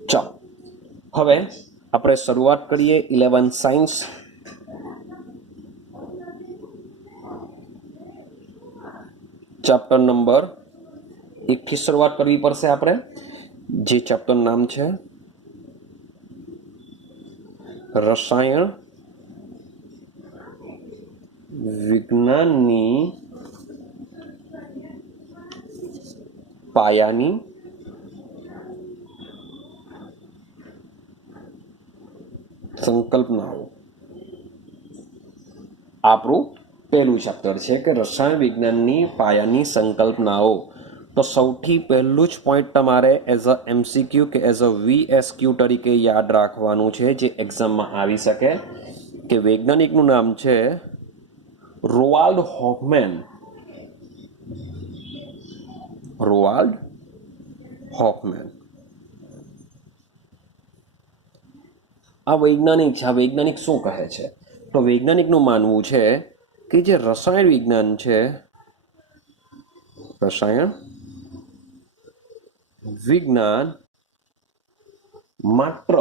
ચાલો હવે આપણે શરૂઆત કરીએ 11 સાયન્સ ચેપ્ટર નંબર 1 થી શરૂઆત કરવી પડશે આપણે, જે ચેપ્ટર નામ છે રસાયણ વિજ્ઞાનની પાયાની સંકલ્પનાઓ. આપણું પહેલું ચેપ્ટર છે કે રસાયણ વિજ્ઞાનની પાયાની સંકલ્પનાઓ. તો સૌથી પહેલું જ પોઈન્ટ તમારે એઝ અ એમસીક્યુ કે એઝ અ VSQ તરીકે યાદ રાખવાનું છે, જે એક્ઝામમાં આવી શકે, કે વૈજ્ઞાનિકનું નામ છે રોવાલ્ડ હોફમેન. રોવાલ્ડ હોફમેન આ વૈજ્ઞાનિક છે. આ વૈજ્ઞાનિક શું કહે છે? તો વૈજ્ઞાનિકનું માનવું છે કે જે રસાયણ વિજ્ઞાન છે, રસાયણ વિજ્ઞાન માત્ર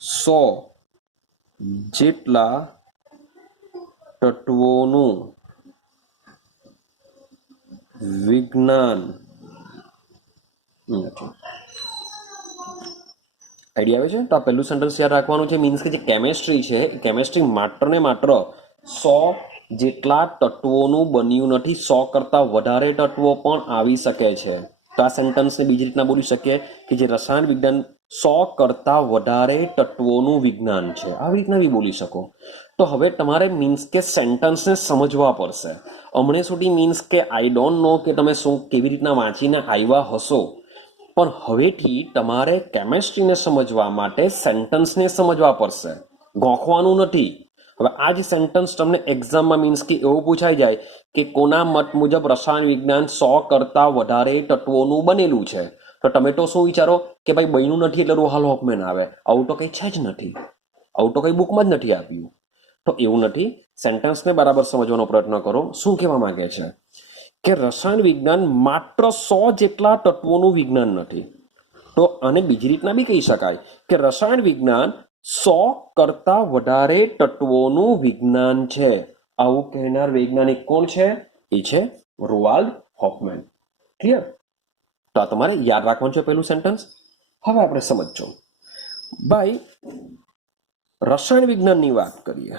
100 જેટલા તત્વોનું વિજ્ઞાન નથી. આઈડિયા આવે છે? તો આ પહેલું સેન્ટેન્સ યાદ રાખવાનું છે. મીન્સ કે જે કેમેસ્ટ્રી છે એ કેમેસ્ટ્રી માત્ર ને માત્ર 100 જેટલા તત્વોનું બન્યું નથી, 100 કરતાં વધારે તત્વો પણ આવી શકે છે. તો આ સેન્ટેન્સને બીજી રીતના બોલી શકીએ કે જે રસાયણ વિજ્ઞાન 100 કરતાં વધારે તત્વોનું વિજ્ઞાન છે. આવી રીતના બી બોલી શકો. તો હવે તમારે મીન્સ કે સેન્ટેન્સને સમજવા પડશે. હમણાં સુધી મીન્સ કે આઈ ડોન્ટ નો કે તમે શું કેવી રીતના વાંચીને આવ્યા હશો, પણ હવેથી તમારે કેમેસ્ટ્રીને સમજવા માટે સેન્ટન્સને સમજવા પડશે, ગોખવાનું નથી. હવે આ જ સેન્ટન્સ તમને એક્ઝામમાં મીન્સ કે એવું પૂછાઈ જાય કે કોના મત મુજબ રસાયણ વિજ્ઞાન 100 કરતાં વધારે તત્વોનું બનેલું છે, તો તમે તો શું વિચારો કે ભાઈ બન્યું નથી એટલે રોવાલ્ડ હોફમેન આવે. આવું તો કંઈ છે જ નથી, આવું તો કંઈ બુકમાં જ નથી આપ્યું. તો એવું નથી. સેન્ટેન્સને બરાબર સમજવાનો પ્રયત્ન કરો. શું કહેવા માંગે છે કે રસાયણ વિજ્ઞાન માત્ર 100 જેટલા તત્વોનું વિજ્ઞાન નથી. તો આને બીજી રીતના બી કહી શકાય કે રસાયણ વિજ્ઞાન 100 કરતાં વધારે તત્વોનું વિજ્ઞાન છે. આવું કહેનાર વૈજ્ઞાનિક કોણ છે? એ છે રોવાલ્ડ હોફમેન. ક્લિયર? તો આ તમારે યાદ રાખવાનું છે પહેલું સેન્ટેન્સ. હવે આપણે સમજો ભાઈ, રસાયણ વિજ્ઞાનની વાત કરીએ.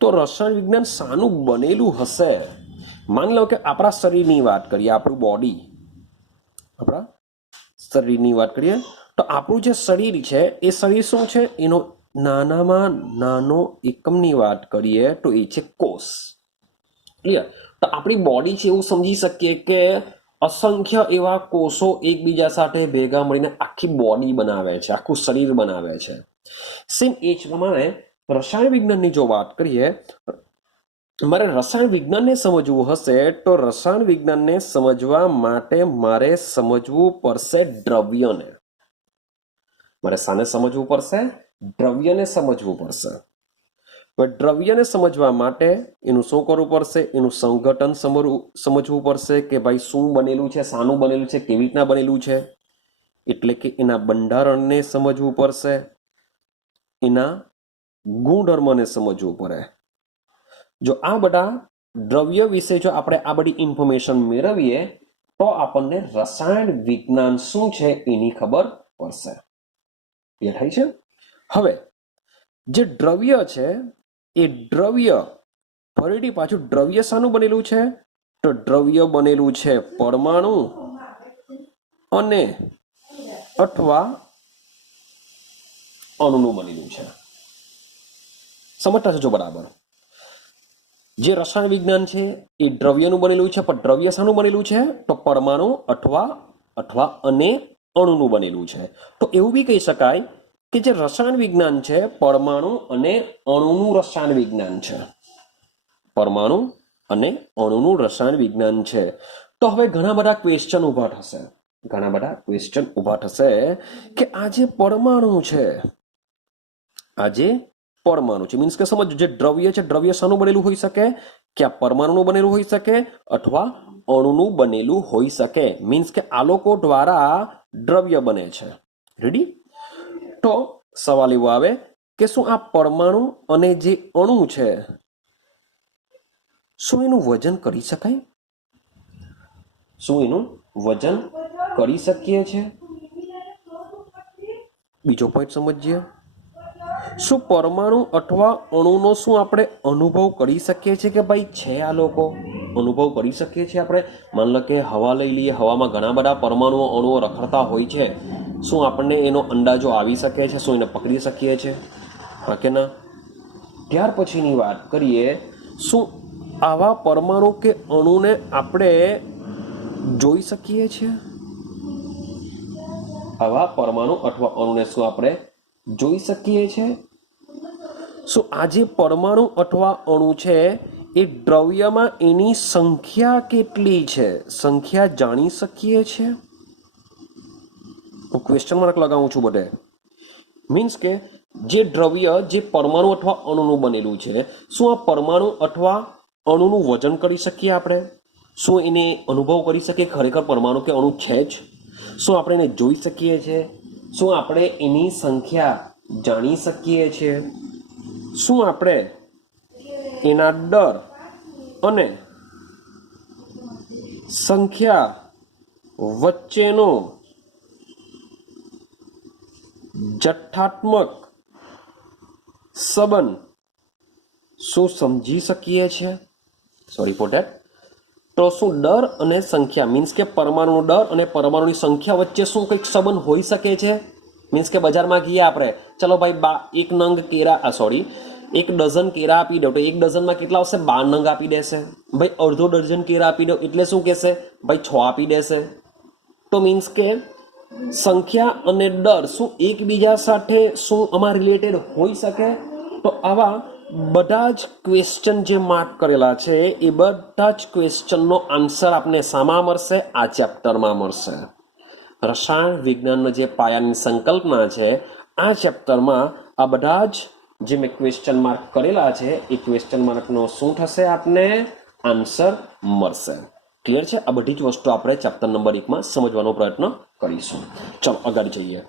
તો રસાયણ વિજ્ઞાન શાનું બનેલું હશે? માની લો કે આપણા શરીરની વાત કરીએ, આપણું બોડી, આપણા શરીરની વાત કરીએ તો આપણું જે શરીર છે એ શરીર શું છે? એનો નાનામાં નાનો એકમની વાત કરીએ તો એ છે કોષ. ક્લિયર? તો આપણી બોડી છે એવું સમજી શકીએ કે અસંખ્ય એવા કોષો એકબીજા સાથે ભેગા મળીને આખી બોડી બનાવે છે, આખું શરીર બનાવે છે. સેમ એ જ પ્રમાણે રસાયણ વિજ્ઞાનની જો વાત કરીએ, મારે રસાયણ વિજ્ઞાનને સમજવું હશે તો રસાયણ વિજ્ઞાનને સમજવા માટે મારે સમજવું પડશે દ્રવ્યને. મારે શાને સમજવું પડશે? દ્રવ્યને સમજવું પડશે. દ્રવ્યને સમજવા માટે એનું શું કરવું પડશે? એનું સંગઠન સમજવું પડશે કે ભાઈ શું બનેલું છે, શાનું બનેલું છે, કેવી રીતના બનેલું છે. એટલે કે એના બંધારણને સમજવું પડશે, એના ગુણધર્મને સમજવું પડે. જો આ બધા દ્રવ્ય વિશે જો આપણે આ બધી ઇન્ફોર્મેશન મેળવીએ તો આપણને રસાયણ વિજ્ઞાન શું છે એની ખબર પડશે. એ થાય છે. હવે જે દ્રવ્ય છે એ દ્રવ્ય ફરીથી પાછું દ્રવ્ય શાનું બનેલું છે? તો દ્રવ્ય બનેલું છે પરમાણુ અને અથવા અણુનું બનેલું છે. સમજતા છો બરાબર? જે રસાયણ વિજ્ઞાન છે એ દ્રવ્યનું બનેલું છે, પણ દ્રવ્ય શાનું બનેલું છે? તો પરમાણુ અથવા અને અણુનું બનેલું છે. તો એવું બી કહી શકાય કે જે રસાયણ વિજ્ઞાન છે પરમાણુ અને અણુનું રસાયણ વિજ્ઞાન છે. પરમાણુ અને અણુનું રસાયણ વિજ્ઞાન છે. તો હવે ઘણા બધા ક્વેશ્ચન ઊભા થશે કે આ જે પરમાણુ છે, મીન્સ કે સમજો જે દ્રવ્ય છે, દ્રવ્ય શાનું બનેલું હોઈ શકે? કે આ પરમાણુનું બનેલું હોઈ શકે અથવા અણુનું બનેલું હોઈ શકે. મીન્સ કે આલોકો દ્વારા દ્રવ્ય બને છે. રેડી? તો સવાલ એવો આવે કે શું આ પરમાણુ અને જે અણુ છે શું એનું વજન કરી શકાય? શું એનું વજન કરી શકીએ છે? બીજો પોઈન્ટ સમજીએ. શું પરમાણુ અથવા અણુનો શું આપણે અનુભવ કરી શકીએ છીએ કે ભાઈ છે આ લોકો? અનુભવ કરી શકીએ છીએ આપણે? માન લો કે હવા લઈ લઈએ, હવામાં ઘણા બધા પરમાણુઓ અણુઓ રખડતા હોય છે. શું આપણને એનો અંદાજો આવી શકે છે? શું એને પકડી શકીએ છીએ? હા કે ના? ત્યાર પછીની વાત કરીએ, શું આવા પરમાણુ કે અણુને આપણે જોઈ શકીએ છીએ? આવા પરમાણુ અથવા અણુને શું આપણે જોઈ શકીએ છીએ? શું આ જે પરમાણુ અથવા અણુ છે એ દ્રવ્યમાં એની સંખ્યા કેટલી છે, સંખ્યા જાણી શકીએ છીએ? હું ક્વેશ્ચન માર્ક લગાવું છું બધે. મીન્સ કે જે દ્રવ્ય જે પરમાણુ અથવા અણુનું બનેલું છે, શું આ પરમાણુ અથવા અણુનું વજન કરી શકીએ આપણે? શું એને અનુભવ કરી શકીએ ખરેખર પરમાણુ કે અણુ છે જ? શું આપણે એને જોઈ શકીએ છીએ? શું આપણે એની સંખ્યા જાણી શકીએ છીએ? શું આપણે એના દર અને સંખ્યા વચ્ચેનો જથ્થાત્મક સંબંધ શું સમજી શકીએ છીએ? Sorry for that. તો શું દર અને સંખ્યા મીન્સ કે પરમાણુનો દર અને પરમાણુની સંખ્યા વચ્ચે શું કંઈક સંબંધ હોઈ શકે છે? મીન્સ કે બજારમાં ગયા આપણે, ચલો ભાઈ એક નંગ કેરા એક ડઝન કેરા આપી દો, તો એક ડઝનમાં કેટલા આવશે? 12 નંગ આપી દેશે. ભાઈ અડધો ડઝન કેરા આપી દો એટલે શું કહેશે? ભાઈ 6 આપી દેશે. તો મીન્સ કે સંખ્યા અને દર શું એકબીજા સાથે શું આમાં રિલેટેડ હોઈ શકે? તો આવા બધા જ ક્વેશ્ચન જે માર્ક કરેલા છે એ બધા જ ક્વેશ્ચનનો આન્સર આપને શામાં મળશે? આ ચેપ્ટરમાં મળશે. રસાયણ વિજ્ઞાનનો જે પાયાની સંકલ્પના છે, આ ચેપ્ટરમાં આ બધા જ જે મેં ક્વેશ્ચન માર્ક કરેલા છે એ ક્વેશ્ચન માર્કનો શું થશે? આપને આન્સર મળશે. ક્લિયર છે? આ બધી જ વસ્તુ આપણે ચેપ્ટર નંબર 1માં સમજવાનો પ્રયત્ન કરીશું. ચલો આગળ જઈએ.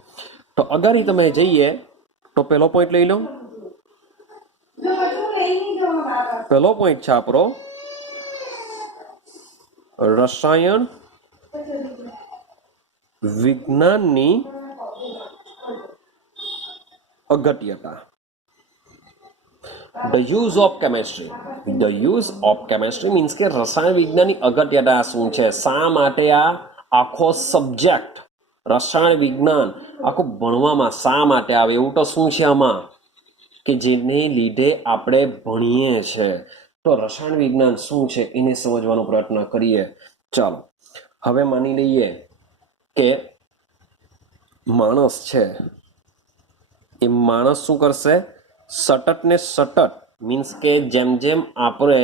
તો આગળ તમે જઈએ તો પહેલો પોઈન્ટ લઈ લો. પહેલો પોઈન્ટ છે આપણો રસાયણ વિજ્ઞાનની અગત્યતા. The use of chemistry. The use of chemistry means કે રસાયણ વિજ્ઞાનની અગત્યતા શું છે? શા માટે આ આખો સબ્જેક્ટ રસાયણ વિજ્ઞાન આખો ભણવામાં શા માટે આવે? એવું તો શું છે આમાં કે જેને લીધે આપણે ભણીએ છે? તો રસાયણ વિજ્ઞાન શું છે એને સમજવાનો પ્રયત્ન કરીએ. ચાલો હવે માની લઈએ કે માણસ છે, એ માણસ શું કરશે? સતત ને સતત મીન્સ કે જેમ જેમ આપણે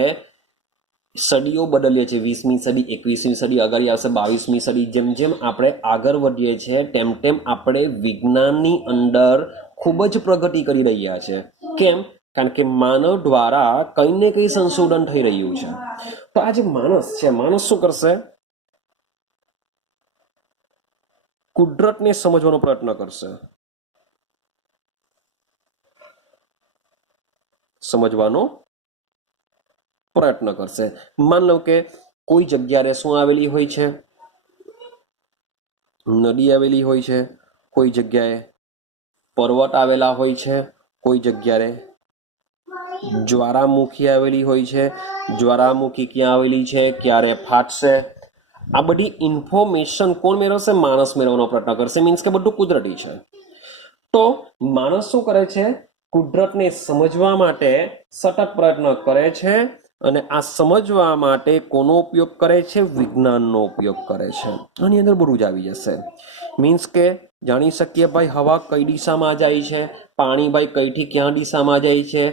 સદીઓ બદલીએ છીએ, 20મી સદી, 21મી સદી, આગળ આવશે 22મી સદી, જેમ જેમ આપણે આગળ વધીએ છીએ તેમ તેમ આપણે વિજ્ઞાનની અંદર ખૂબ જ પ્રગતિ કરી રહ્યા છે. કેમ? કારણ કે માનવ દ્વારા કંઈ ને કંઈ સંશોધન થઈ રહ્યું છે. તો આ જે માણસ છે, માણસ શું કરશે? કુદરતને સમજવાનો પ્રયત્ન કરશે. સમજવાનો પ્રયત્ન કરશે. માન લો કે કોઈ જગ્યાએ શું આવેલી હોય છે? નદી આવેલી હોય છે, કોઈ જગ્યાએ પર્વત આવેલા હોય છે, કોઈ જગ્યાએ જ્વાળામુખી આવેલી હોય છે. જ્વાળામુખી ક્યાં આવેલી છે, ક્યારે ફાટશે, આ બધી ઇન્ફોર્મેશન કોણ મેળવશે? માણસ મેળવવાનો પ્રયત્ન કરશે. મીન્સ કે બધું કુદરતી છે. તો માણસ શું કરે છે? કુદરતને સમજવા માટે સતત પ્રયત્ન કરે છે અને આ સમજવા માટે કોનો ઉપયોગ કરે છે? વિજ્ઞાનનો ઉપયોગ કરે છે. આની અંદર બધું જ આવી જશે. મીન્સ કે જાણી શકીએ ભાઈ હવા કઈ દિશામાં જાય છે, પાણી ભાઈ કઈથી ક્યાં દિશામાં જાય છે,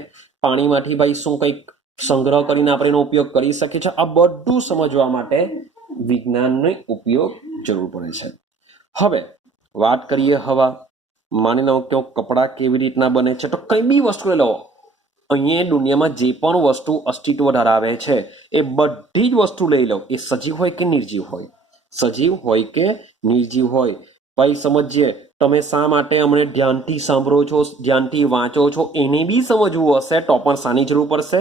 પાણીમાંથી ભાઈ શું કંઈક સંગ્રહ કરીને આપણે એનો ઉપયોગ કરી શકીએ છીએ. આ બધું સમજવા માટે વિજ્ઞાનનો ઉપયોગ જરૂર પડે છે. હવે વાત કરીએ હવા. માની લો કે કપડાં કેવી રીતના બને છે, તો કઈ બી વસ્તુ લો, અહીંયા દુનિયામાં જે પણ વસ્તુ અસ્તિત્વ ધરાવે છે એ બધી જ વસ્તુ લઈ લો, એ સજીવ હોય કે નિર્જીવ હોય, સજીવ હોય કે નિર્જીવ હોય. ભાઈ સમજીએ, તમે શા માટે અમને ધ્યાનથી સાંભળો છો, ધ્યાનથી વાંચો છો, એને બી સમજવું હશે તો પણ શાની જરૂર પડશે?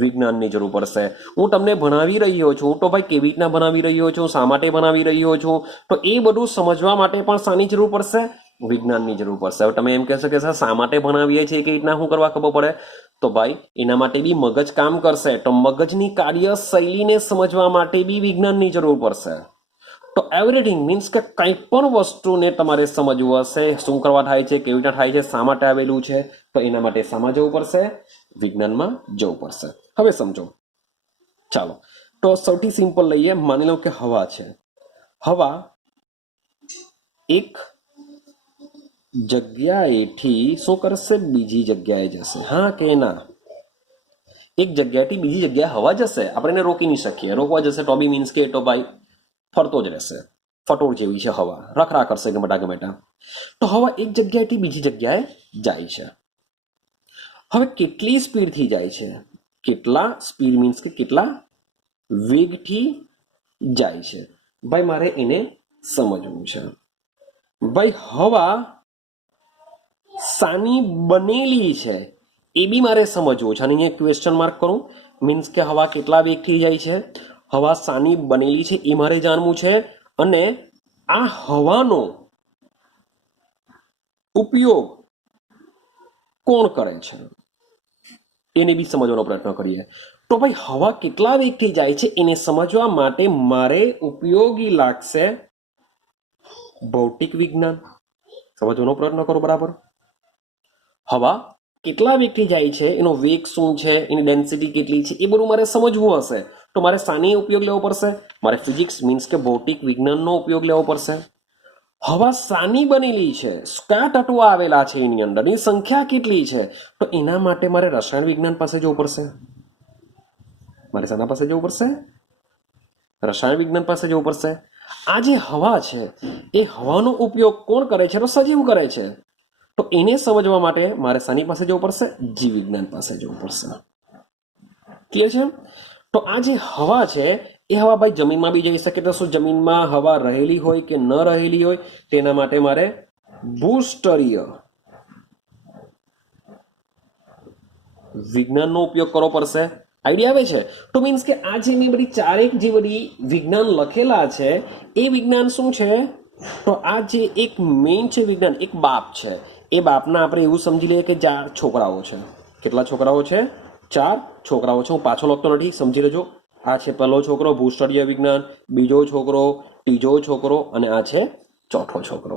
વિજ્ઞાનની જરૂર પડશે. હું તમને ભણાવી રહ્યો છું તો ભાઈ કેવી રીતના ભણાવી રહ્યો છું, શા માટે ભણાવી રહ્યો છું, તો એ બધું સમજવા માટે પણ શાની જરૂર પડશે? વિજ્ઞાનની જરૂર પડશે. હવે તમે એમ કહેશો કે સર શા માટે ભણાવીએ છીએ, કેવી રીતના શું કરવા ખબર પડે? તો ભાઈ એના માટે બી મગજ કામ કરશે, તો મગજની કાર્યશૈલીને સમજવા માટે બી વિજ્ઞાનની જરૂર પડશે. તો એવરીથિંગ મીન્સ કે કંઈ પણ વસ્તુને તમારે સમજવું હશે, શું કરવા થાય છે, કેવી રીતના થાય છે, શા માટે આવેલું છે, તો એના માટે શામાં જવું પડશે? વિજ્ઞાનમાં જવું પડશે. હવે સમજો, ચાલો તો સૌથી સિમ્પલ લઈએ. માની લો કે હવા છે. હવા એક જગ્યાએથી શું કરશે? બીજી જગ્યાએ જશે. હા કે ના? એક જગ્યાએથી બીજી જગ્યાએ હવા જશે, આપણે એને રોકી નહીં શકીએ. રોકવા જશે તો બી મીન્સ કે તો ભાઈ ફરતો જ રહેશે. ફટોળ જેવી છે હવા, રખડા કરશે ગમેટા. તો હવા એક જગ્યાએથી બીજી જગ્યાએ જાય છે. હવે કેટલી સ્પીડથી જાય છે? કેટલા સ્પીડ મીન્સ કે કેટલા વેગથી જાય છે? ભાઈ મારે એને સમજવું છે. ભાઈ હવા શાની બનેલી છે એ બી મારે સમજવું છે. અને અહીંયા ક્વેશ્ચન માર્ક કરું, મીન્સ કે હવા કેટલા વેગથી જાય છે, હવા શાની બનેલી છે એ મારે જાણવું છે. અને આ હવાનો ઉપયોગ કોણ કરે છે એને બી સમજવાનો પ્રયત્ન કરીએ. તો ભાઈ હવા કેટલા વેગથી જાય છે એને સમજવા માટે મારે ઉપયોગી લાગશે ભૌતિક વિજ્ઞાન. સમજવાનો પ્રયત્ન કરો બરાબર. હવા કેટલા વેગથી જાય છે, એનો વેગ શું છે, એની ડેન્સિટી કેટલી છે, એ બધું મારે સમજવું હશે. તો મારે શાની ઉપયોગ લેવો પડશે? મારે ફિઝિક્સ મીન્સ કે ભૌતિક વિજ્ઞાનનો ઉપયોગ લેવો પડશે. હવા શાની બનેલી છે, કયા તત્વો આવેલા છે એની અંદર, એની સંખ્યા કેટલી છે, તો એના માટે મારે રસાયણ વિજ્ઞાન પાસે જવું પડશે. મારે શાના પાસે જવું પડશે? રસાયણ વિજ્ઞાન પાસે જવું પડશે. આ જે હવા છે એ હવાનો ઉપયોગ કોણ કરે છે? તો સજીવ કરે છે. તો એને સમજવા માટે મારે શાની પાસે જવું પડશે? જીવ વિજ્ઞાન પાસે જવું પડશે. ક્લિયર છે? તો આ જે હવા છે એ હવા ભાઈ જમીનમાં બી જઈ શકે. તો શું જમીનમાં હવા રહેલી હોય કે ન રહેલી હોય, તેના માટે મારે ભૂસ્તરીય વિજ્ઞાનનો ઉપયોગ કરવો પડશે. આઈડિયા આવે છે? તો મીન્સ કે આ જે મેં બધી ચારેક જે બધી વિજ્ઞાન લખેલા છે એ વિજ્ઞાન શું છે? તો આ જે એક મેઇન છે વિજ્ઞાન, એક બાપ છે. એ બાપના આપણે એવું સમજી લઈએ કે 4 છોકરાઓ છે. કેટલા છોકરાઓ છે? 4 છોકરાઓ છે. હું પાછો લખતો નથી, સમજી લેજો. આ છે પહેલો છોકરો ભૂસ્તરીય વિજ્ઞાન, બીજો છોકરો, ત્રીજો છોકરો અને આ છે ચોથો છોકરો.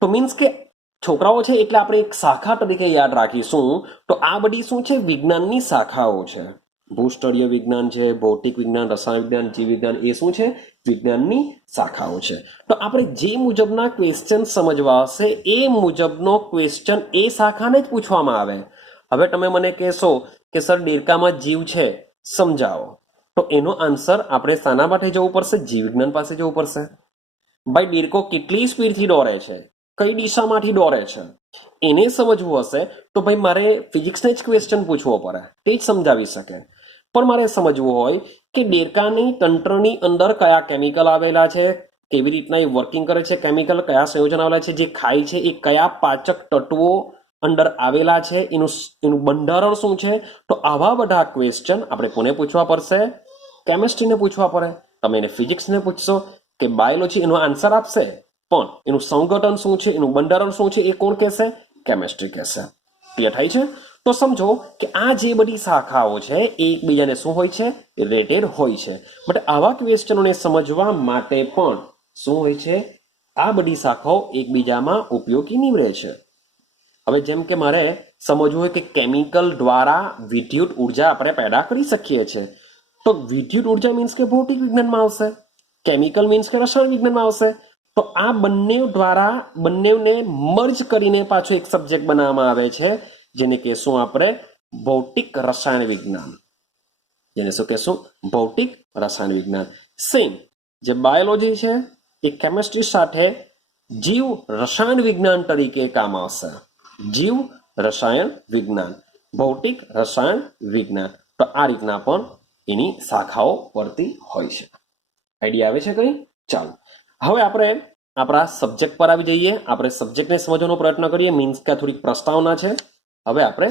તો મીન્સ કે છોકરાઓ છે એટલે આપણે એક શાખા તરીકે યાદ રાખીશું. તો આ બધી શું છે? વિજ્ઞાનની શાખાઓ છે. ભૂસ્તરીય વિજ્ઞાન છે, ભૌતિક વિજ્ઞાન, રસાયણ વિજ્ઞાન, જીવ વિજ્ઞાન, એ શું છે? વિજ્ઞાનની શાખાઓ છે. તો આપણે જે મુજબના ક્વેશ્ચન સમજવા હશે એ મુજબનો ક્વેશ્ચન એ શાખાને જ પૂછવામાં આવે. હવે તમે મને કહેશો કે સર દેડકામાં જીવ છે, સમજાવો. તો એનો આન્સર આપણે શાના માટે જવું પડશે? જીવ વિજ્ઞાન પાસે જવું પડશે. ભાઈ દેડકો કેટલી સ્પીડથી દોડે છે, કઈ દિશામાંથી દોડે છે, એને સમજવું હશે તો ભાઈ મારે ફિઝિક્સને જ ક્વેશ્ચન પૂછવો પડે, તે જ સમજાવી શકે. પણ મારે સમજવું હોય કે દેડકાની તંત્રની અંદર કયા કેમિકલ આવેલા છે, કેવી રીતના એ વર્કિંગ કરે છે, કેમિકલ કયા સંયોજન આવેલા છે, જે ખાય છે એ કયા પાચક તત્વો અંદર આવેલા છે, એનું બંધારણ શું છે. તો આવા બધા ક્વેશ્ચન આપણે કોને પૂછવા પડશે? કેમિસ્ટ્રીને પૂછવા પડે. તમે એને ફિઝિક્સને પૂછશો કે બાયોલોજી, એનો આન્સર આપશે, પણ એનું સંગઠન શું છે, એનું બંધારણ શું છે, એ કોણ કહેશે? કેમિસ્ટ્રી કહેશે. ક્લિયર થાય છે? તો સમજો કે આ જે બધી શાખાઓ છે એ એકબીજાને શું હોય છે? રિલેટેડ હોય છે. બટ આવા ક્વેશ્ચનોને સમજવા માટે પણ શું હોય છે? આ બધી શાખાઓ એકબીજામાં ઉપયોગી નીવડે છે. હવે જેમ કે મારે સમજવું હોય કે કેમિકલ દ્વારા વિદ્યુત ઉર્જા આપણે પેદા કરી શકીએ છીએ, તો વિદ્યુત ઉર્જા મીન્સ કે ભૌતિક વિજ્ઞાનમાં આવશે, કેમિકલ મીન્સ કે રસાયણ વિજ્ઞાનમાં આવશે. તો આ બંને દ્વારા બંનેને મર્જ કરીને પાછો એક સબ્જેક્ટ બનાવવામાં આવે છે, જેને કહેશું આપણે ભૌતિક રસાયણ વિજ્ઞાન. જેને શું કહેશું? ભૌતિક રસાયણ વિજ્ઞાન. સેમ જે બાયોલોજી છે એ કેમિસ્ટ્રી સાથે જીવ રસાયણ વિજ્ઞાન તરીકે કામ આવશે. જીવ રસાયણ વિજ્ઞાન. ભૌતિક રસાયણ વિજ્ઞાન. તો આ રીતના પણ એની શાખાઓ પડતી હોય છે. આઈડિયા આવે છે કઈ? ચાલો હવે આપણે આપણા સબ્જેક્ટ પર આવી જઈએ. આપણે સબ્જેક્ટને સમજવાનો પ્રયત્ન કરીએ. મીન્સ કે થોડીક પ્રસ્તાવના છે. હવે આપણે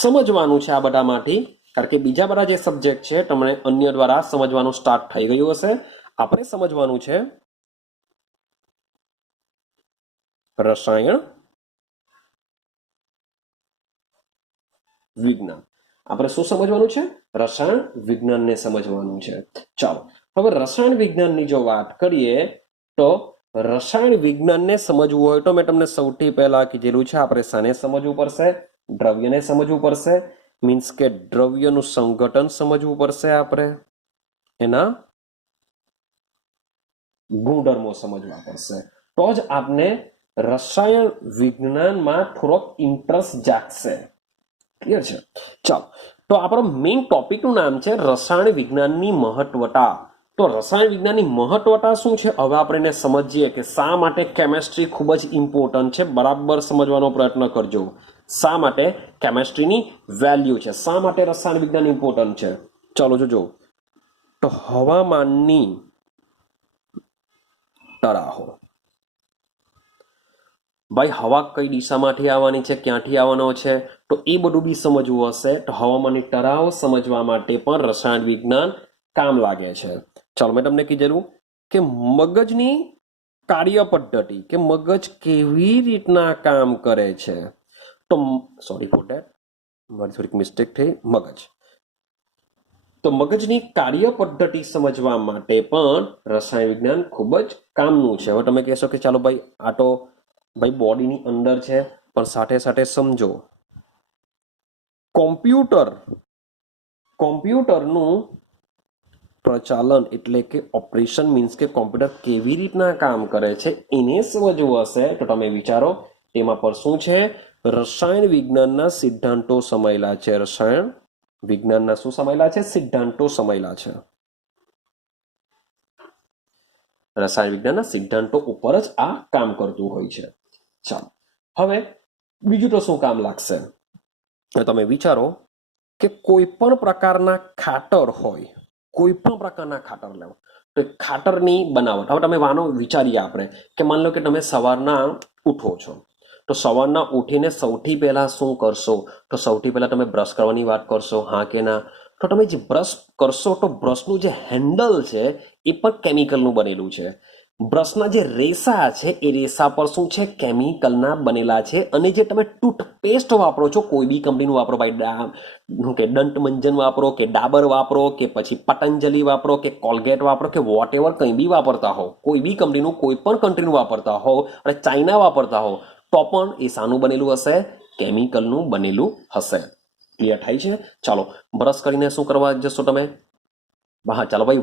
સમજવાનું છે આ બધામાંથી, કારણ કે બીજા બધા જે સબ્જેક્ટ છે તમને અન્ય દ્વારા સમજવાનું સ્ટાર્ટ થઈ ગયું હશે. આપણે સમજવાનું છે રસાયણ વિજ્ઞાન. આપણે શું સમજવાનું છે? રસાયણ વિજ્ઞાનને સમજવાનું છે. ચાલો હવે રસાયણ વિજ્ઞાનની જો વાત કરીએ તો રસાયણ વિજ્ઞાનને સમજવું હોય તો મેં તમને સૌથી પહેલા કીધેલું છે આપણે શાને સમજવું પડશે? દ્રવ્યને સમજવું પડશે. મીન્સ કે દ્રવ્યનું સંઘટન સમજવું પડશે. આપણે એના ગુણધર્મો સમજવા પડશે. તો જ આપને રસાયણ વિજ્ઞાનમાં થોડોક ઇન્ટરેસ્ટ જાગશે. ક્લિયર છે? ચાલો તો આપણો મેઇન ટોપિકનું નામ છે રસાયણ વિજ્ઞાનની મહત્વતા. તો રસાયણ વિજ્ઞાનની મહત્વતા શું છે? હવે આપણે એને સમજીએ કે શા માટે કેમેસ્ટ્રી ખૂબ જ ઇમ્પોર્ટન્ટ છે. બરાબર સમજવાનો પ્રયત્ન કરજો. શા માટે કેમેસ્ટ્રીની વેલ્યુ છે, શા માટે રસાયણ વિજ્ઞાન ઇમ્પોર્ટન્ટ છે. ચાલો જોજો. તો હવામાનની તરાહો. ભાઈ હવા કઈ દિશામાંથી આવવાની છે, ક્યાંથી આવવાનો છે, તો એ બધું બી સમજવું હશે. તો હવામાનની તરાહો સમજવા માટે પણ રસાયણ વિજ્ઞાન કામ લાગે છે. ચાલો મેં તમને કીધેલું કે મગજની કાર્ય પદ્ધતિ, કે મગજ કેવી રીતના કામ કરે છે. તો સોરી ફોર ધેટ, મારી થોડીક મિસ્ટેક થઈ. મગજ, તો મગજની કાર્ય પદ્ધતિ સમજવા માટે પણ રસાયણ વિજ્ઞાન ખૂબ જ કામનું છે. હવે તમે કહેશો કે ચાલો ભાઈ આ તો ભાઈ બોડીની અંદર છે, પણ સાથે સાથે સમજો કોમ્પ્યુટરનું પ્રચાલન એટલે કે ઓપરેશન, મીન્સ કે કોમ્પ્યુટર કેવી રીતના કામ કરે છે એને સમજવું હશે. તો તમે વિચારો તેમાં પર શું છે? રસાયણ વિજ્ઞાનના સિદ્ધાંતો સમાયેલા છે. રસાયણ વિજ્ઞાનના શું સમાયેલા છે? સિદ્ધાંતો સમાયેલા છે. રસાયણ વિજ્ઞાનના સિદ્ધાંતો ઉપર જ આ કામ કરતું હોય છે. ચાલો હવે બીજું તો શું કામ લાગશે? તમે વિચારો કે કોઈ પણ પ્રકારના ખાતર હોય, કોઈ પણ પ્રકારના ખાતર લેવો, તો ખાતરની બનાવટ. હવે તમે વાનો વિચારીએ આપણે કે માની લો કે તમે સવારના ઉઠો છો, તો સવારના ઉઠીને સૌથી પહેલા શું કરશો? તો સૌથી પહેલા તમે બ્રશ કરવાની વાત કરશો, હા કે ના? તો તમે જે બ્રશ કરશો તો બ્રશનું જે હેન્ડલ છે એ પણ કેમિકલનું બનેલું છે. બ્રશના જે રેસા છે એ રેસા પર શું છે? કેમિકલના બનેલા છે. અને જે તમે ટૂથપેસ્ટ વાપરો છો, કોઈ બી કંપનીનું વાપરો, ભાઈ કે દંત મંજન વાપરો, કે ડાબર વાપરો, કે પછી પતંજલિ વાપરો, કે કોલગેટ વાપરો, કે વોટ એવર કંઈ બી વાપરતા હો, કોઈ બી કંપનીનું કોઈ પણ કન્ટ્રીનું વાપરતા હો અને ચાઇના વાપરતા હો, તો પણ એ શાનું બનેલું હશે? કેમિકલનું બનેલું હશે. ક્લિયર થાય છે? ચાલો બ્રશ કરીને શું કરવા જશો તમે? હા ચાલો ભાઈ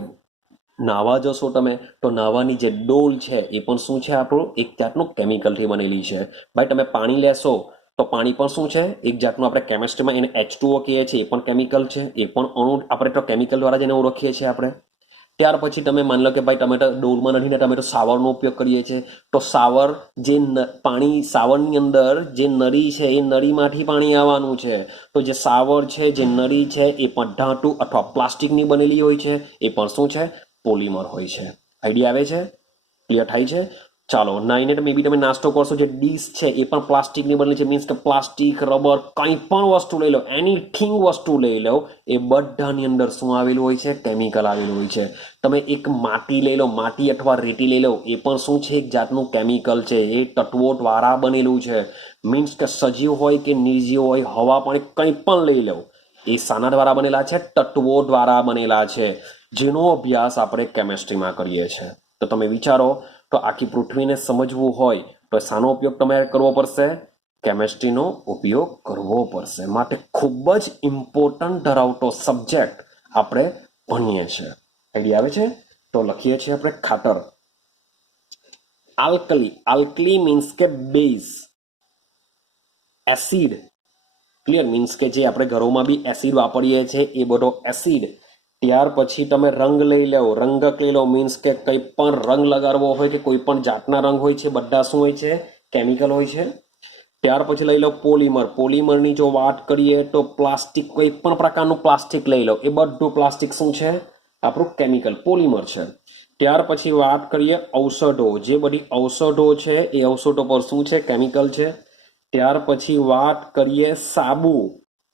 નાવા જશો તમે, તો નાવાની જે ડોલ છે એ પણ શું છે? આપણું એક જાતનું કેમિકલથી બનેલી છે. ભાઈ તમે પાણી લેશો તો પાણી પણ શું છે? એક જાતનું આપણે કેમેસ્ટ્રીમાં એને H2O કહીએ છીએ, એ પણ કેમિકલ છે. એ પણ અણુ આપણે તો કેમિકલ દ્વારા જ એને ઓળખીએ છીએ આપણે. ત્યાર પછી તમે માની લો કે ભાઈ તમે તો ડોલમાં નથી ને, તમે તો સાવરનો ઉપયોગ કરીએ છીએ. તો સાવર જે પાણી, સાવરની અંદર જે નળી છે એ નળીમાંથી પાણી આવવાનું છે. તો જે સાવર છે, જે નળી છે, એ પણ ધાતુ અથવા પ્લાસ્ટિકની બનેલી હોય છે. એ પણ શું છે? પોલિમર હોય છે. આઈડિયા આવે છે? ક્લિયર થાય છે? ચાલો નાઈને મે બી તમે નાસ્તો કરશો, જે ડીશ છે એ પણ પ્લાસ્ટિકની બનેલી છે. મીન્સ કે પ્લાસ્ટિક, રબર, કંઈ પણ વસ્તુ લઈ લો, એનીથિંગ વસ્તુ લઈ લો, એ બધાની અંદર શું આવેલું હોય છે? કેમિકલ આવેલું હોય છે. તમે એક માટી લઈ લો, માટી અથવા રેતી લઈ લો, એ પણ શું છે? એક જાતનું કેમિકલ છે. એ તત્વો દ્વારા બનેલું છે. મીન્સ કે સજીવ હોય કે નિર્જીવ હોય, હવા, પાણી, કંઈ પણ લઈ લો, એ શાના દ્વારા બનેલા છે? તત્વો દ્વારા બનેલા છે, જેનો અભ્યાસ આપણે કેમેસ્ટ્રીમાં કરીએ છીએ. તો તમે વિચારો, તો આખી પૃથ્વીને સમજવું હોય તો શાનો ઉપયોગ તમારે કરવો પડશે? કેમેસ્ટ્રીનો ઉપયોગ કરવો પડશે. માટે ખૂબ જ ઇમ્પોર્ટન્ટ ધરાવતો સબ્જેક્ટ આપણે ભણીએ છીએ. આઈડિયા આવે છે? તો લખીએ છીએ આપણે ખાતર. આલ્કલી, આલ્કલી મીન્સ કે બેઝ. એસિડ, ક્લિયર, મીન્સ કે જે આપણે ઘરોમાં બી એસિડ વાપરીએ છીએ એ બધો એસિડ. ત્યાર પછી તમે રંગ લઈ લો, રંગક લઈ લો, મીન્સ કે કંઈ પણ રંગ લગાડવો હોય કે કોઈ પણ જાતના રંગ હોય છે, બધા શું હોય છે? કેમિકલ હોય છે. ત્યાર પછી લઈ લો પોલિમર. પોલિમરની જો વાત કરીએ તો પ્લાસ્ટિક, કોઈ પણ પ્રકારનું પ્લાસ્ટિક લઈ લો, એ બધું પ્લાસ્ટિક શું છે? આપણું કેમિકલ પોલિમર છે. ત્યાર પછી વાત કરીએ ઔષધો. જે બધી ઔષધો છે એ ઔષધો પર શું છે? કેમિકલ છે. ત્યાર પછી વાત કરીએ સાબુ,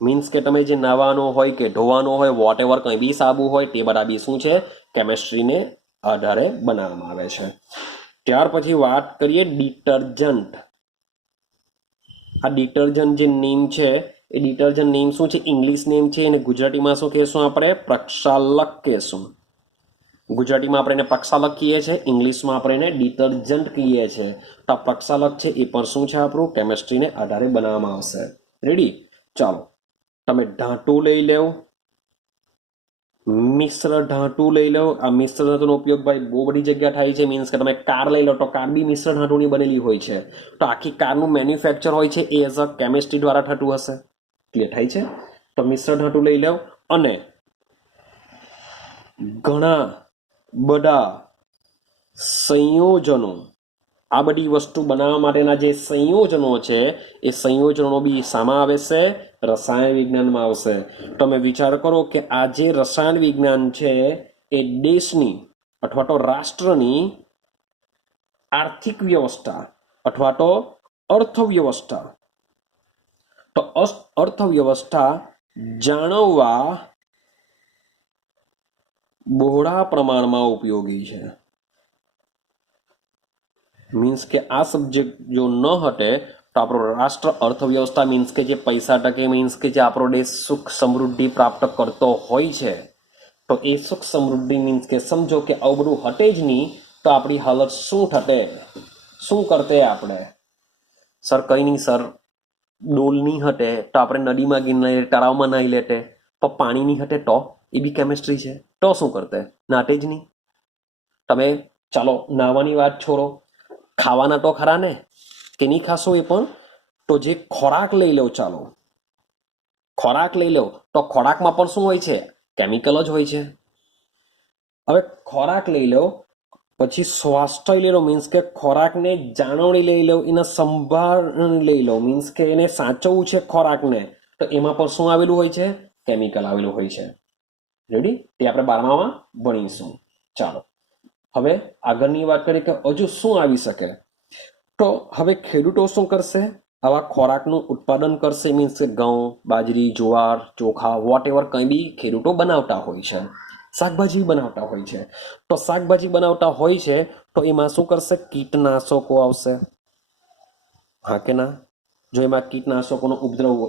મીન્સ કે તમે જે નાવાનો હોય કે ધોવાનો હોય, વોટ એવર કંઈ બી સાબુ હોય, તે બધા બી શું છે? કેમેસ્ટ્રીને આધારે બનાવવામાં આવે છે. ત્યાર પછી વાત કરીએ ડિટર્જન્ટ. આ ડિટર્જન્ટ જે નેમ છે એ ડિટર્જન્ટ નેમ શું છે? ઇંગ્લિશ નેમ છે, અને ગુજરાતીમાં શું કહેશું આપણે? પ્રક્ષાલક કહેશું. ગુજરાતીમાં આપણે એને પ્રક્ષાલક કહીએ છીએ, ઇંગ્લિશમાં આપણે એને ડિટર્જન્ટ કહીએ છીએ. તો આ પ્રક્ષાલક છે એ પણ શું છે? આપણું કેમેસ્ટ્રીને આધારે બનાવવામાં આવશે. રેડી? ચાલો, તમે ધાતુ લઈ લેવો, મિશ્ર ધાતુ લઈ લો. આ મિશ્ર ધાતુનો ઉપયોગ ભાઈ બહુ બધી જગ્યા થાય છે. મીન્સ કે તમે કાર લઈ લો તો કાર બી મિશ્ર ધાતુની બનેલી હોય છે. તો આખી કારનું મેન્યુફેક્ચર હોય છે એ એઝ અ કેમેસ્ટ્રી દ્વારા થતું હશે. ક્લિયર થાય છે? તો મિશ્ર ધાતુ લઈ લો, અને ઘણા બધા સંયોજનો, આ બધી વસ્તુ બનાવવા માટેના જે સંયોજનો છે એ સંયોજનો બી શામાં આવે છે? રસાયણ વિજ્ઞાનમાં આવશે. તમે વિચાર કરો કે આ જે રસાયણ વિજ્ઞાન છે એ દેશની અથવા તો રાષ્ટ્રની આર્થિક વ્યવસ્થા અથવા તો અર્થવ્યવસ્થા, તો અર્થવ્યવસ્થા જાણવા બહોળા પ્રમાણમાં ઉપયોગી છે. મીન્સ કે આ સબ્જેક્ટ જો ન હટે તો આપણો રાષ્ટ્ર અર્થવ્યવસ્થા, મીન્સ કે જે પૈસા ટકે, મીન્સ કે જે આપણો દેશ સુખ સમૃદ્ધિ પ્રાપ્ત કરતો હોય છે, તો એ સુખ સમૃદ્ધિ મીન્સ કે સમજો કે આવું બધું હટે જ નહીં તો આપણી હાલત શું થતે? શું કરતે આપણે? સર કંઈ નહીં સર, ડોલ નહીં હટે તો આપણે નદીમાં ગીને તળાવમાં નાહી લેતે, પણ પાણી નહીં હટે તો? એ બી કેમેસ્ટ્રી છે. તો શું કરતે? નાટે જ નહીં. તમે ચાલો નાહવાની વાત છોડો, ખાવાના તો ખરા ને, કે નહીં ખાશો એ પણ? તો જે ખોરાક લઈ લો, ચાલો ખોરાક લઈ લો, તો ખોરાકમાં પણ શું હોય છે? કેમિકલ જ હોય છે. હવે ખોરાક લઈ લો, પછી સ્વાસ્થ્ય લઈ લો, મીન્સ કે ખોરાકને જાળવણી લઈ લો, એને સંભાળ લઈ લો, મીન્સ કે એને સાચવવું છે ખોરાકને, તો એમાં પણ શું આવેલું હોય છે? કેમિકલ આવેલું હોય છે. રેડી? તે આપણે 12માં ભણીશું. ચાલો, હવે આગળની વાત કરીએ કે હજુ શું આવી શકે. તો હવે ખેડૂતો શું કરશે? આવા ખોરાકનું ઉત્પાદન કરશે. મીન્સ કે ઘઉં, બાજરી, જુવાર, ચોખા, વોટ એવર કંઈ બી ખેડૂતો બનાવતા હોય છે. શાકભાજી બનાવતા હોય છે. તો શાકભાજી બનાવતા હોય છે તો એમાં શું કરશે? કીટનાશકો આવશે. હા કે ના? જો એમાં કીટનાશકોનો ઉપદ્રવ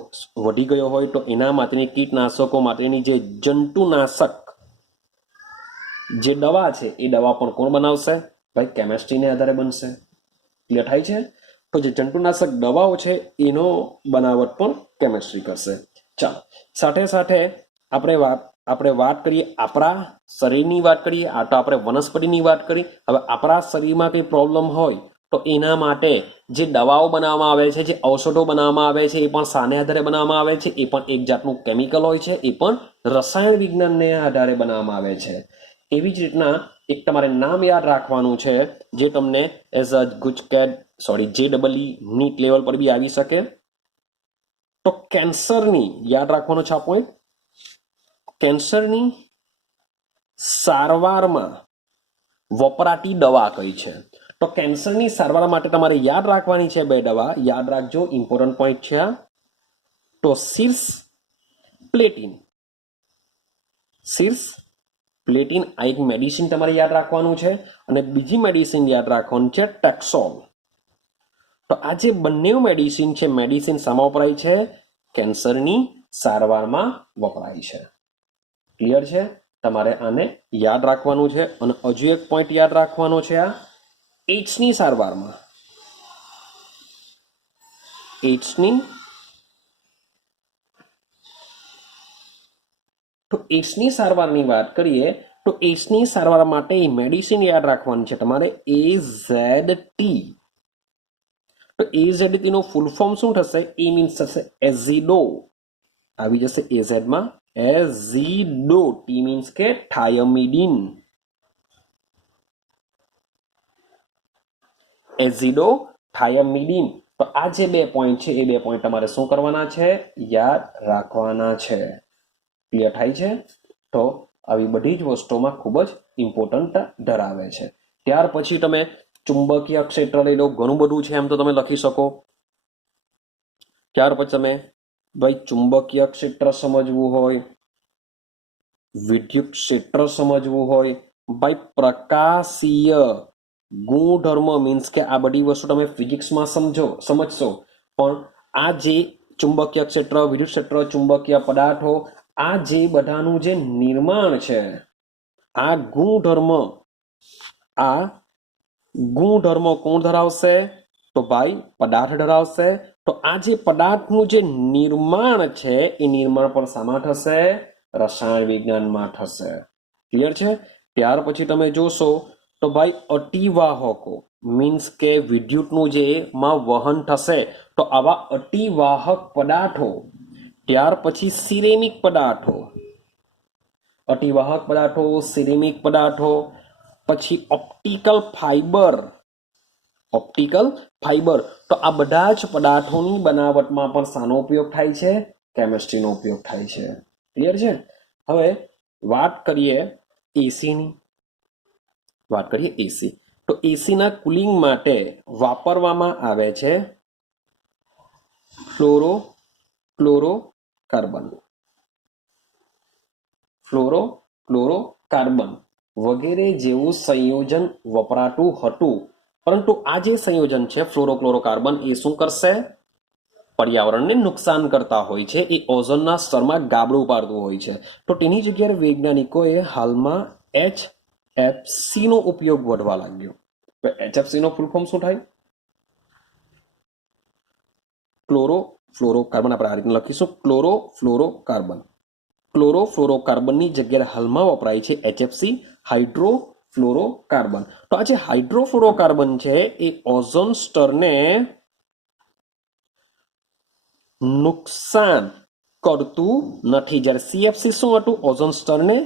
વધી ગયો હોય તો એના માટેની કીટનાશકો માટેની જે જંતુનાશક જે દવા છે એ દવા પણ કોણ બનાવશે? ભાઈ કેમેસ્ટ્રીને આધારે બનશે. ક્લિયર થાય છે? તો જે જંતુનાશક દવાઓ છે એનો બનાવટ પણ કેમેસ્ટ્રી કરશે. ચાલો, સાથે સાથે આપણે વાત કરીએ આપણા શરીરની વાત કરીએ. આ તો આપણે વનસ્પતિની વાત કરી. હવે આપણા શરીરમાં કંઈ પ્રોબ્લેમ હોય તો એના માટે જે દવાઓ બનાવવામાં આવે છે, જે ઔષધો બનાવવામાં આવે છે, એ પણ શાને આધારે બનાવવામાં આવે છે? એ પણ એક જાતનું કેમિકલ હોય છે, એ પણ રસાયણ વિજ્ઞાનને આધારે બનાવવામાં આવે છે. એવી જ રીતના એક તમારે નામ યાદ રાખવાનું છે જે તમને as a GUJCET JEE NEET level પર બી આવી શકે. તો કેન્સરની યાદ રાખવાનો છે આ પોઈન્ટ. કેન્સરની સારવારમાં વપરાતી દવા કઈ છે? તો કેન્સરની સારવાર માટે તમારે યાદ રાખવાની છે 2 દવા. યાદ રાખજો, ઇમ્પોર્ટન્ટ પોઈન્ટ છે આ. તો સિર્સ પ્લેટિન. સિર્સ પ્લેટિન આ એક મેડિસિન તમારે યાદ રાખવાનું છે, અને બીજી મેડિસિન યાદ રાખવાનું છે ટેક્સોલ. તો આ જે બંને મેડિસિન છે, મેડિસિન શામાં વપરાય છે? કેન્સરની સારવારમાં વપરાય છે. ક્લિયર છે? તમારે આને યાદ રાખવાનું છે. અને હજુ એક પોઈન્ટ યાદ રાખવાનો છે, આ એઇડ્સની સારવારમાં. એઇડ્સની સારવારની વાત કરીએ તો એઇડ્સની સારવાર માટે મેડિસિન યાદ રાખવાની છે તમારે AZT. તો AZT નો ફૂલ ફોર્મ શું થશે? એ મીન્સ થશે એઝિડો. આવી જશે AZ માં એઝિડો. ટી મીન્સ કે થાયમિડિન. એઝિડો થાયમિડિન. તો આ જે 2 પોઈન્ટ છે એ 2 પોઈન્ટ તમારે શું કરવાના છે? યાદ રાખવાના છે. ક્લિયર થાય છે? તો આવી બધી જ વસ્તુઓમાં ખૂબ જ ઇમ્પોર્ટન્ટ ધરાવે છે. ત્યાર પછી તમે ચુંબકીય ક્ષેત્ર લઈ લો, ઘણું બધું છે એમ તો તમે લખી શકો. ત્યાર પછી તમે ભાઈ ચુંબકીય ક્ષેત્ર સમજવું હોય, વિદ્યુત ક્ષેત્ર સમજવું હોય, ભાઈ પ્રકાશીય ગુણધર્મ મીન્સ કે આ બધી વસ્તુ તમે ફિઝિક્સમાં સમજશો, પણ આ જે ચુંબકીય ક્ષેત્ર, વિદ્યુત ક્ષેત્ર, ચુંબકીય પદાર્થો, આ જે બધાનું જે નિર્માણ છે, આ ગુણધર્મો કોણ ધરાવશે? તો ભાઈ પદાર્થ ધરાવશે. તો આ જે પદાર્થનું જે નિર્માણ છે એ નિર્માણ પણ શામાં થશે? રસાયણ વિજ્ઞાનમાં થશે. ક્લિયર છે? ત્યાર પછી તમે જોશો તો ભાઈ અતિવાહકો મીન્સ કે વિદ્યુતનું જે માં વહન થશે, તો આવા અતિવાહક પદાર્થો. ત્યાર પછી સિરેમિક પદાર્થો, અતિવાહક પદાર્થો, સિરેમિક પદાર્થો, પછી ઓપ્ટિકલ ફાઈબર. તો આ બધા જ પદાર્થોની બનાવટમાં પણ શાનો ઉપયોગ થાય છે? કેમિસ્ટ્રીનો ઉપયોગ થાય છે. ક્લિયર છે? હવે વાત કરીએ એસીની. તો એસીના કુલિંગ માટે વાપરવામાં આવે છે ફ્લોરોકાર્બન વગેરે જેવું સંયોજન વપરાતું હતું, પરંતુ આ જે સંયોજન છે ફ્લોરોકાર્બન એ શું કરશે? પર્યાવરણને નુકસાન કરતા હોય છે, એ ઓઝોનના સ્તરમાં ગાબડું પાડતું હોય છે. તો તેની જગ્યાએ વૈજ્ઞાનિકોએ હાલમાં HFC નો ઉપયોગ વધવા લાગ્યો. તો HFC નો ફૂલ ફોર્મ શું થાય? ફ્લોરોકાર્બન. આપણે આ રીતે લખીશું ક્લોરોફ્લોરોકાર્બનની જગ્યાએ હાલમાં વપરાય છે HFC, હાઇડ્રોફ્લોરોકાર્બન. તો આ જે હાઇડ્રોફ્લોરોકાર્બન છે એ ઓઝોન સ્તરને નુકસાન કરતું નથી. જ્યારે CFC શું હતું? ઓઝોન સ્તરને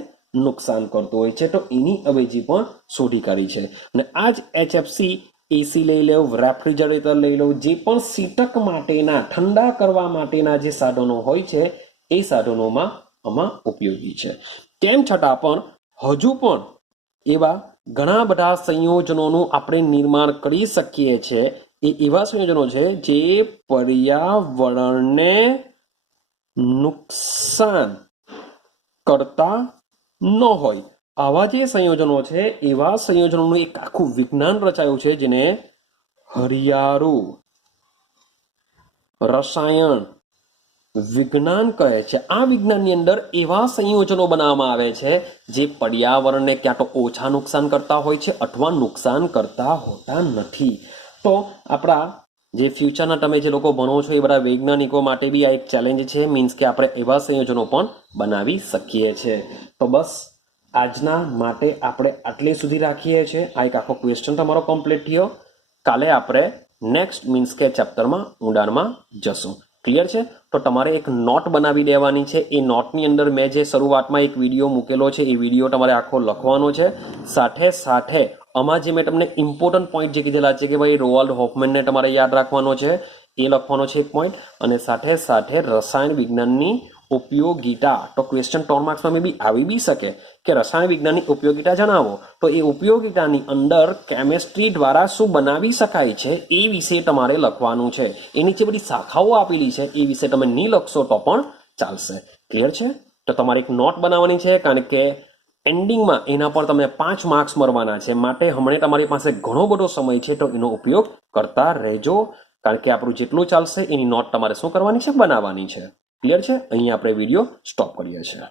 નુકસાન કરતું હોય છે. તો એની અવેજી પણ શોધી કાઢી છે. અને આ જ HFC એસી લઈ લો, રેફ્રિજરેટર લઈ લો, જે પણ શીતક માટેના, ઠંડા કરવા માટેના જે સાધનો હોય છે એ સાધનોમાં આમાં ઉપયોગી છે. તેમ છતાં પણ હજુ પણ એવા ઘણા બધા સંયોજનોનું આપણે નિર્માણ કરી શકીએ છીએ. એ એવા સંયોજનો છે જે પર્યાવરણને નુકસાન કરતા ન હોય. આવા જે સંયોજનો છે, એવા સંયોજનોનું એક આખું વિજ્ઞાન રચાયું છે જેને હરિયાળું રસાયણ વિજ્ઞાન કહે છે. આ વિજ્ઞાનની અંદર એવા સંયોજનો બનાવવામાં આવે છે જે પર્યાવરણને ક્યાં તો ઓછા નુકસાન કરતા હોય છે અથવા નુકસાન કરતા હોતા નથી. તો આપણા જે ફ્યુચરના તમે જે લોકો ભણો છો એ બધા વૈજ્ઞાનિકો માટે બી આ એક ચેલેન્જ છે. મીન્સ કે આપણે એવા સંયોજનો પણ બનાવી શકીએ છીએ. તો બસ આજના માટે આપણે આટલે સુધી રાખીએ છીએ. આ એક આખો ક્વેશ્ચન તમારો કમ્પ્લીટ થયો. કાલે આપણે નેક્સ્ટ મીન્સ કે ચેપ્ટરમાં ઊંડાણમાં જશું. ક્લિયર છે? તો તમારે એક નોટ બનાવી દેવાની છે. એ નોટની અંદર મેં જે શરૂઆતમાં એક વિડીયો મૂકેલો છે એ વિડીયો તમારે આખો લખવાનો છે. સાથે આમાં જે મેં તમને ઇમ્પોર્ટન્ટ પોઈન્ટ જે કીધેલા છે કે ભાઈ રોવાલ્ડ હોફમેનને તમારે યાદ રાખવાનો છે, એ લખવાનો છે એક પોઈન્ટ. અને સાથે રસાયણ વિજ્ઞાનની ઉપયોગિતા. તો ક્વેશ્ચન 3 માર્ક્સમાં બી આવી બી શકે કે રસાયણ વિજ્ઞાનની ઉપયોગિતા જણાવો. તો એ ઉપયોગિતાની અંદર કેમિસ્ટ્રી દ્વારા શું બનાવી શકાય છે એ વિશે તમારે લખવાનું છે. એ નીચે બધી શાખાઓ આપેલી છે, એ વિશે તમે નહીં લખશો તો પણ ચાલશે. ક્લિયર છે? તો તમારે એક નોટ બનાવવાની છે, કારણ કે એન્ડિંગમાં એના પર તમને 5 માર્ક્સ મળવાના છે. માટે હમણાં તમારી પાસે ઘણો બધો સમય છે, તો એનો ઉપયોગ કરતા રહેજો. કારણ કે આપણું જેટલું ચાલશે એની નોટ તમારે શું કરવાની છે? બનાવવાની છે. ક્લિયર છે? અહીં આપણે વિડીયો સ્ટોપ કરીએ છીએ.